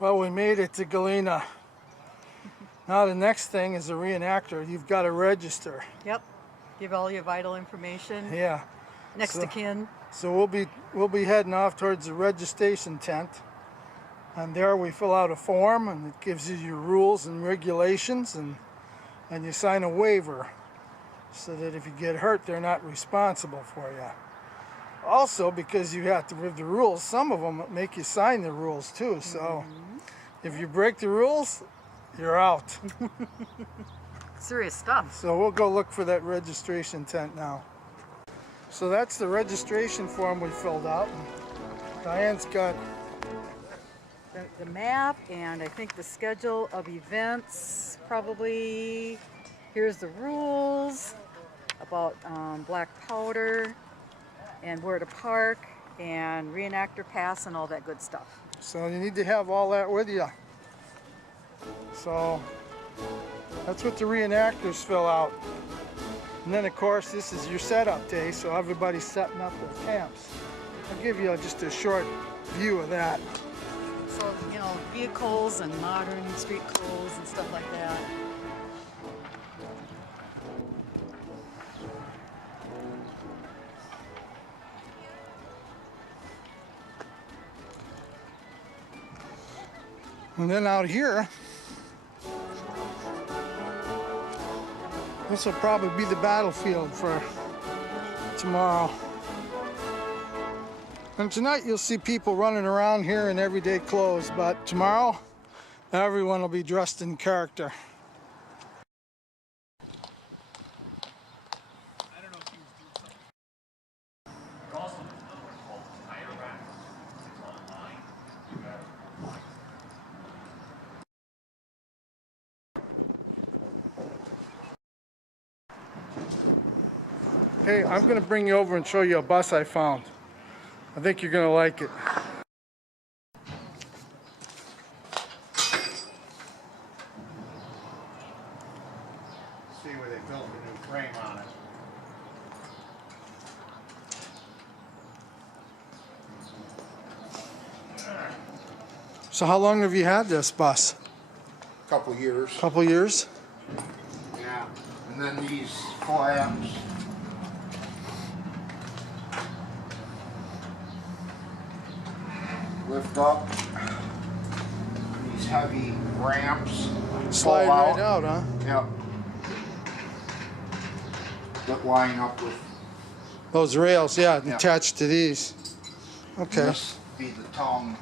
Well, we made it to Galena. Now the next thing is a reenactor. You've got to register. Yep. Give all your vital information. Yeah. Next to kin. So we'll be heading off towards the registration tent. And there we fill out a form, and it gives you your rules and regulations, and you sign a waiver so that if you get hurt, they're not responsible for you. Also, because you have to read the rules, some of them make you sign the rules too. So if you break the rules, you're out. Serious stuff. So we'll go look for that registration tent now. So that's the registration form we filled out. Diane's got the map, and I think the schedule of events, probably. Here's the rules about black powder and where to park and reenactor pass and all that good stuff. So you need to have all that with you. So that's what the reenactors fill out. And then of course this is your setup day, so everybody's setting up their camps. I'll give you just a short view of that. So, you know, vehicles and modern street clothes and stuff like that. And then out here, this will probably be the battlefield for tomorrow. And tonight you'll see people running around here in everyday clothes, but tomorrow everyone will be dressed in character. Hey, I'm going to bring you over and show you a bus I found. I think you're going to like it. See where they built a new frame on it. So how long have you had this bus? Couple years. Couple years? Yeah. And then these flaps. Lift up. These heavy ramps. Slide right out, huh? Yep. That line up with. Those rails, yeah, Yep. attached to these. Okay. This be the tongue.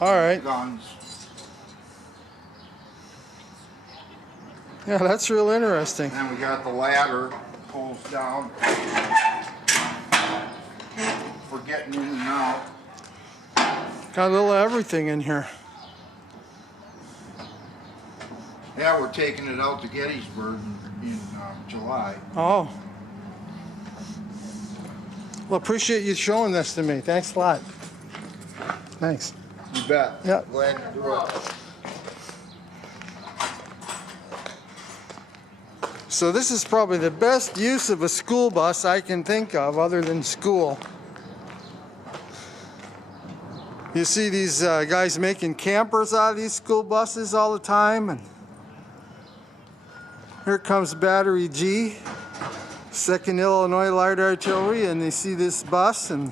All right. Guns. Yeah, that's real interesting. Then we got the ladder pulls down for getting in and out. Got a little of everything in here. Yeah, we're taking it out to Gettysburg in July. Oh. Well, appreciate you showing this to me. Thanks a lot. Thanks. You bet. Yeah. Glad to do it. So this is probably the best use of a school bus I can think of other than school. You see these guys making campers out of these school buses all the time. And here comes Battery G, 2nd Illinois Light Artillery, and they see this bus and,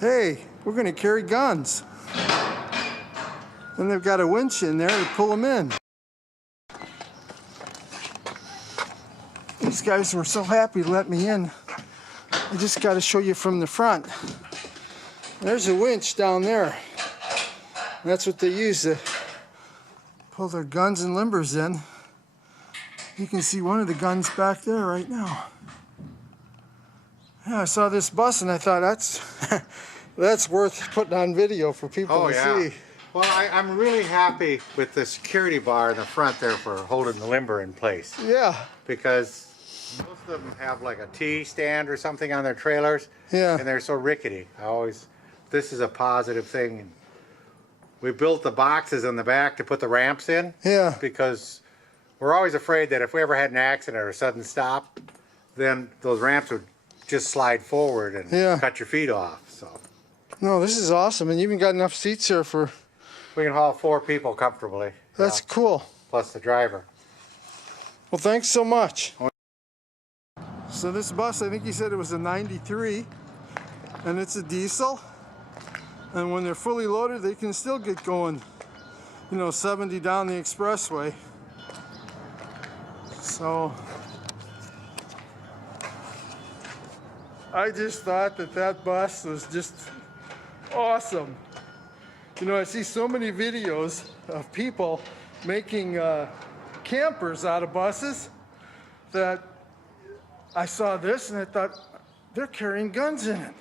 hey, we're going to carry guns. And they've got a winch in there to pull them in. These guys were so happy to let me in. I just got to show you from the front. There's a winch down there. That's what they use to pull their guns and limbers in. You can see one of the guns back there right now. Yeah, I saw this bus and I thought that's worth putting on video for people to see. Well, I'm really happy with the security bar in the front there for holding the limber in place. Yeah. Because most of them have like a T stand or something on their trailers. Yeah. And they're so rickety. This is a positive thing. We built the boxes in the back to put the ramps in. Yeah. Because we're always afraid that if we ever had an accident or a sudden stop, then those ramps would just slide forward and cut your feet off. So. No, this is awesome, and you even got enough seats here for We can haul 4 people comfortably. That's cool. Plus the driver. Well, thanks so much. So this bus, I think he said it was a 93, and it's a diesel. And when they're fully loaded, they can still get going, 70 down the expressway. So I just thought that bus was just awesome. I see so many videos of people making campers out of buses that I saw this and I thought, they're carrying guns in it.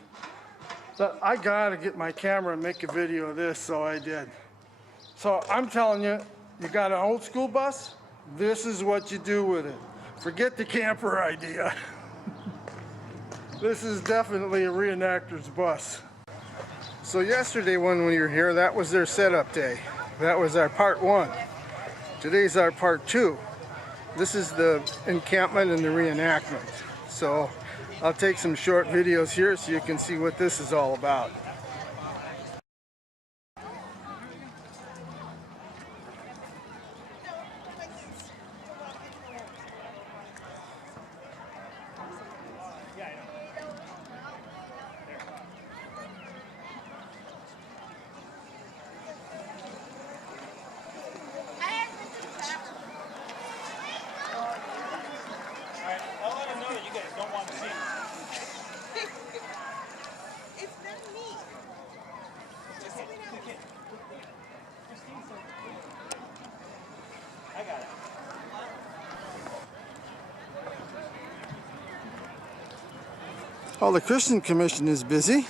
But I gotta get my camera and make a video of this, so I did. So I'm telling you, you got an old school bus, this is what you do with it. Forget the camper idea. This is definitely a reenactor's bus. So yesterday when we were here, that was their setup day. That was our part 1. Today's our part 2. This is the encampment and the reenactment. So I'll take some short videos here so you can see what this is all about. Well, the Christian Commission is busy.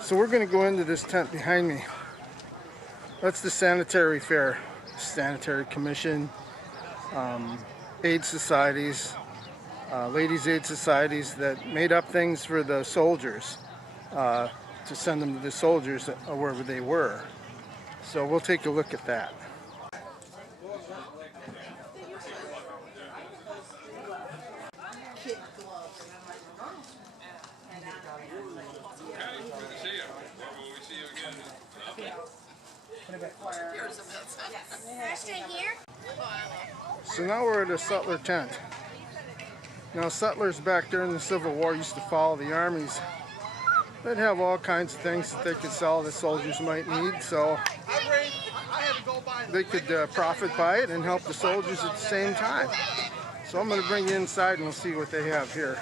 So we're going to go into this tent behind me. That's the sanitary fair, sanitary commission, aid societies, ladies' aid societies that made up things for the soldiers to send them to the soldiers wherever they were. So we'll take a look at that. So now we're at a Sutler tent. Now Sutlers back during the Civil War used to follow the armies. They'd have all kinds of things that they could sell the soldiers might need, so they could profit by it and help the soldiers at the same time. So I'm going to bring you inside and we'll see what they have here.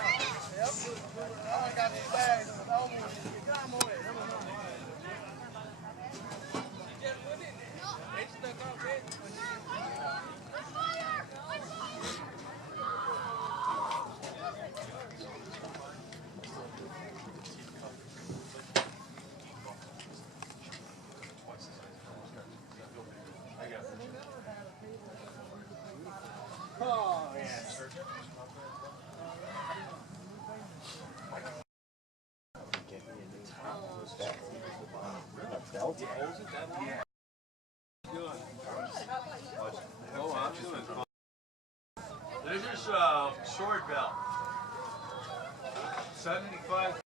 This is short belt. 75.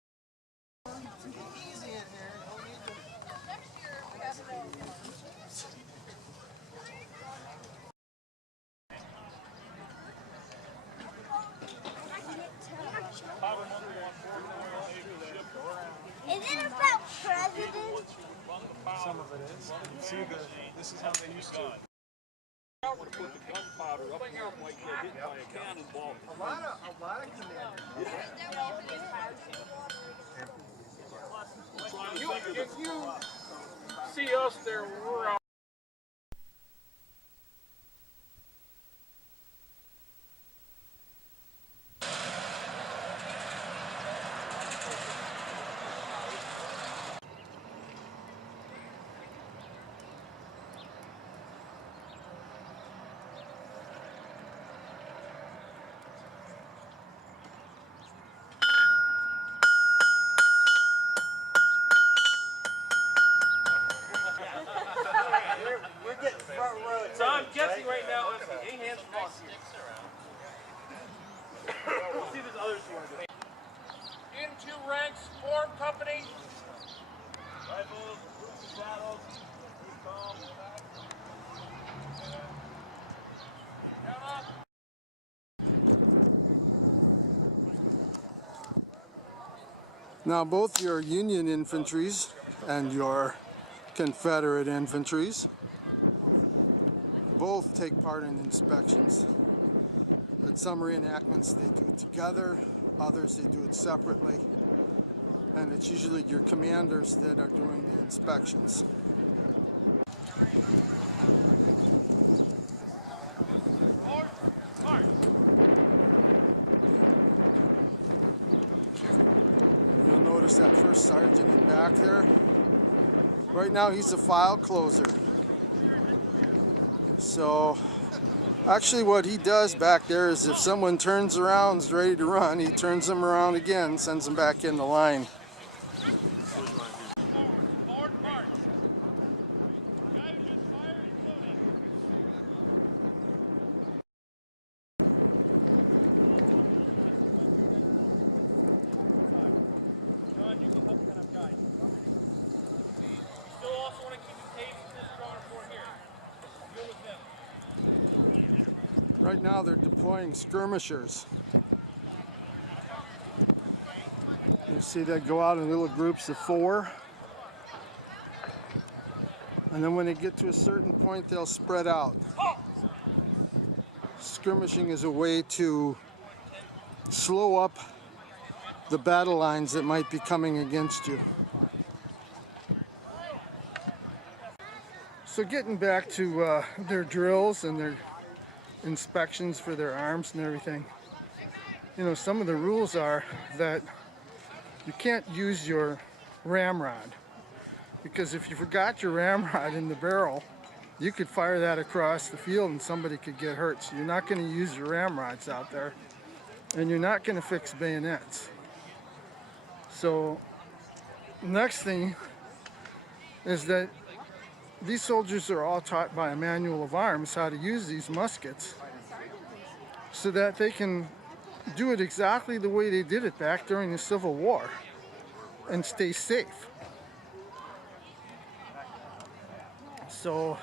Is it about presidents? Some of it is. You see, this is how they used to. Would put the gunpowder up like they're hit by a cannonball. A lot of commanders. If you see us there, we're out. Now both your Union infantries and your Confederate infantries both take part in inspections. At some reenactments they do it together, others they do it separately, and it's usually your commanders that are doing the inspections. You'll notice that first sergeant in back there. Right now he's a file closer. So actually what he does back there is if someone turns around, is ready to run, he turns them around again, sends them back in the line. Right now they're deploying skirmishers. You see they go out in little groups of 4. And then when they get to a certain point, they'll spread out. Skirmishing is a way to slow up the battle lines that might be coming against you. So getting back to their drills and their inspections for their arms and everything. You know, some of the rules are that you can't use your ramrod, because if you forgot your ramrod in the barrel, you could fire that across the field and somebody could get hurt. So you're not going to use your ramrods out there, and you're not going to fix bayonets. So next thing is that these soldiers are all taught by a manual of arms how to use these muskets so that they can do it exactly the way they did it back during the Civil War and stay safe. So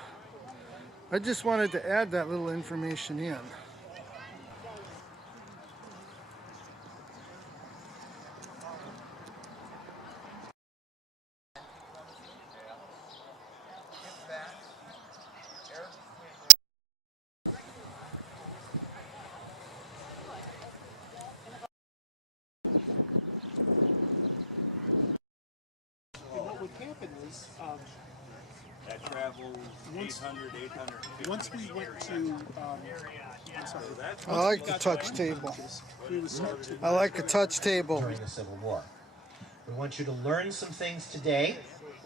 I just wanted to add that little information in. What would happen is, That travels 850. once we went to, I'm sorry, I like the touch table. we would start to I like a touch table. During the Civil War. We want you to learn some things today.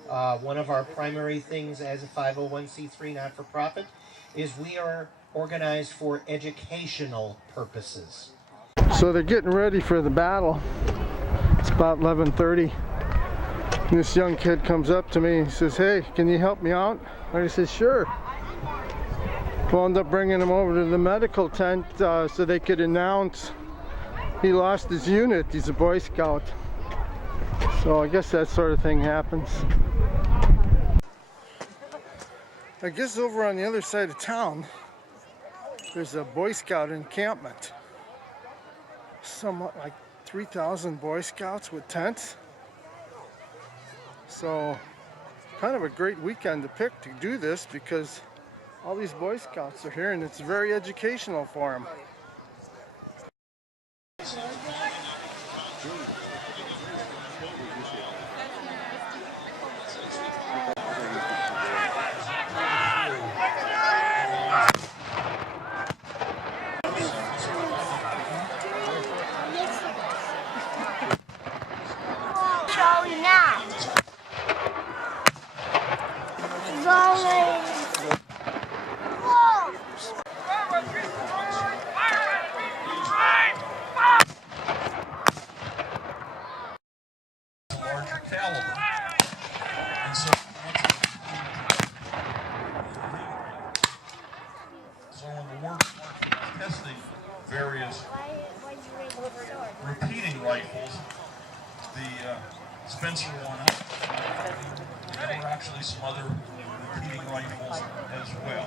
One of our primary things as a 501c3 not-for-profit is we are organized for educational purposes. So they're getting ready for the battle. It's about 11:30. This young kid comes up to me and he says, "Hey, can you help me out?" And I said, "Sure." Wound up bringing him over to the medical tent so they could announce he lost his unit. He's a Boy Scout. So I guess that sort of thing happens. I guess over on the other side of town, there's a Boy Scout encampment. Somewhat like 3,000 Boy Scouts with tents. So kind of a great weekend to pick to do this because all these Boy Scouts are here and it's very educational for them. Showing now. Rolling. Whoa. Larger caliber. And so when the work was testing various repeating rifles, the Spencer one, there were actually some other repeating rifles as well.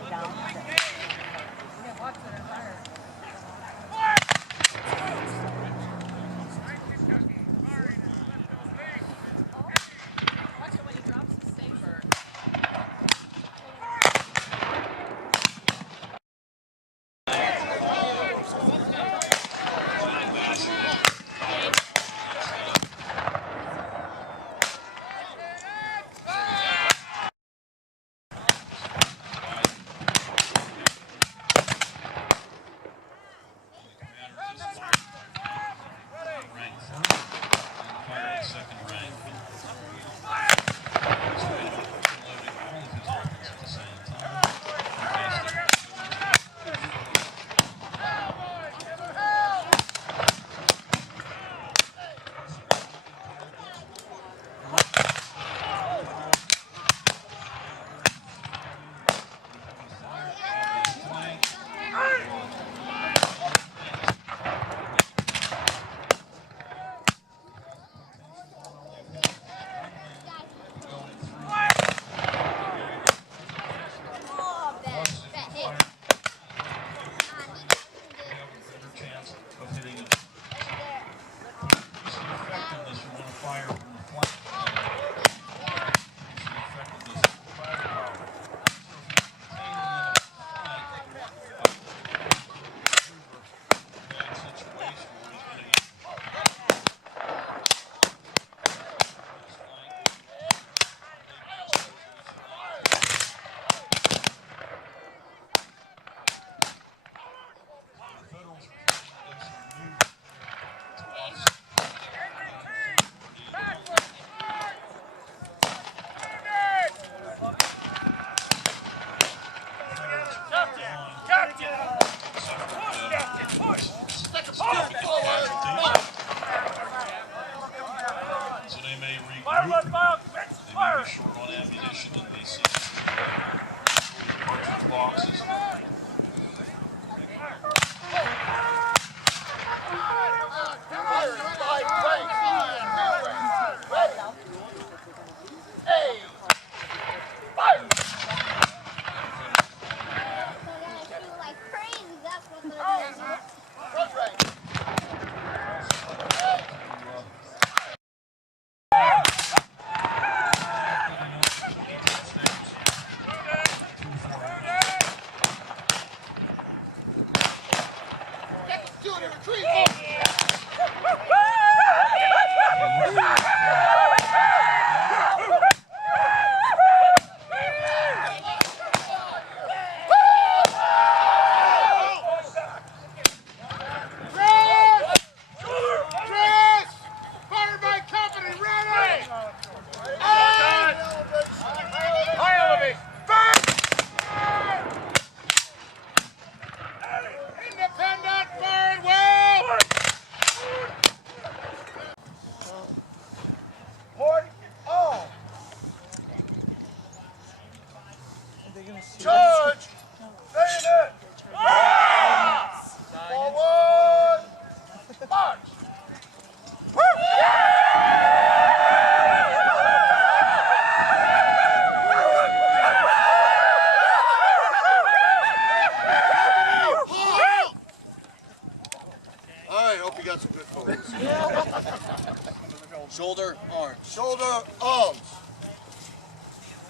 Shoulder, arms. Shoulder, arms.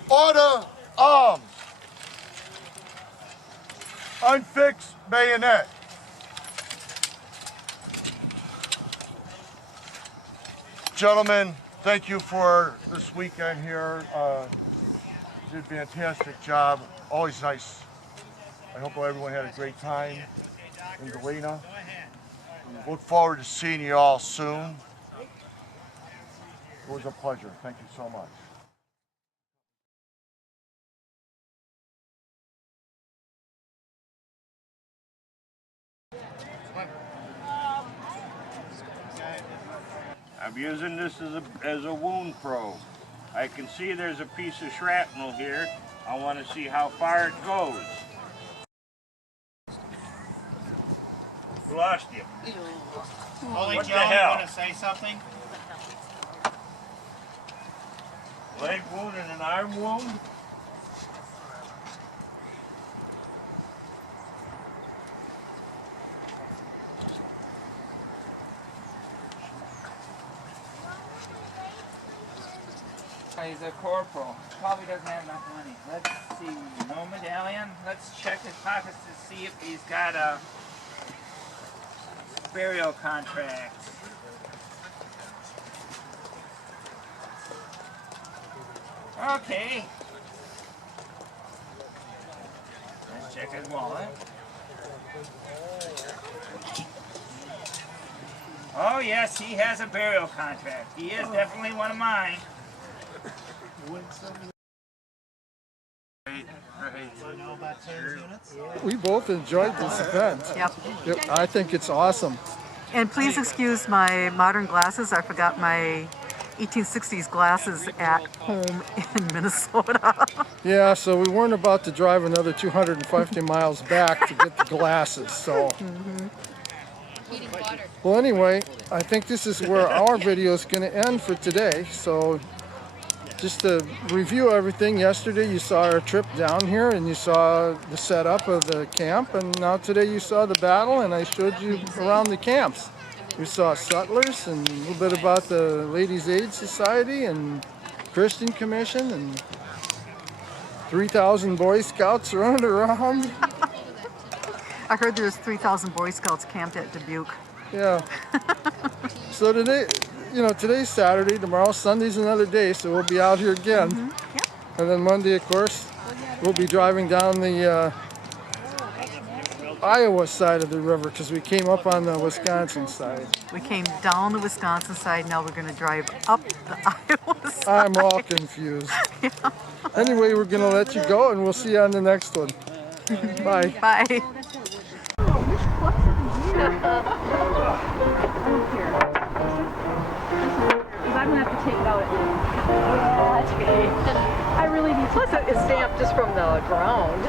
Order, arms. Unfix bayonet. Gentlemen, thank you for this weekend here. You did a fantastic job. Always nice. I hope everyone had a great time in Galena. Look forward to seeing you all soon. It was a pleasure. Thank you so much. I'm using this as a wound probe. I can see there's a piece of shrapnel here. I want to see how far it goes. Lost you. Holy What Joe, the you hell? want to say something? Leg wound and an arm wound? He's a corporal. Probably doesn't have enough money. Let's see. No medallion. Let's check his pockets to see if he's got a burial contract. Okay. Let's check his wallet. Oh yes, he has a burial contract. He is definitely one of mine. We both enjoyed this event. Yep. I think it's awesome. And please excuse my modern glasses. I forgot my 1860s glasses at home in Minnesota. Yeah, so we weren't about to drive another 250 miles back to get the glasses, so. Well, anyway, I think this is where our video is going to end for today. So just to review everything, yesterday you saw our trip down here and you saw the setup of the camp, and now today you saw the battle and I showed you around the camps. We saw Sutlers and a little bit about the Ladies Aid Society and Christian Commission, and 3,000 Boy Scouts running around. I heard there's 3,000 Boy Scouts camped at Dubuque. Yeah. So today, today's Saturday, tomorrow Sunday's another day, so we'll be out here again. Yep. And then Monday, of course, we'll be driving down the Iowa side of the river because we came up on the Wisconsin side. We came down the Wisconsin side, now we're going to drive up the Iowa side. I'm all confused. Anyway, we're going to let you go and we'll see you on the next one. Bye. Bye. I'm gonna have to take it out at night. Yeah, that's okay. I really need to. Plus, it's stamped just from the ground.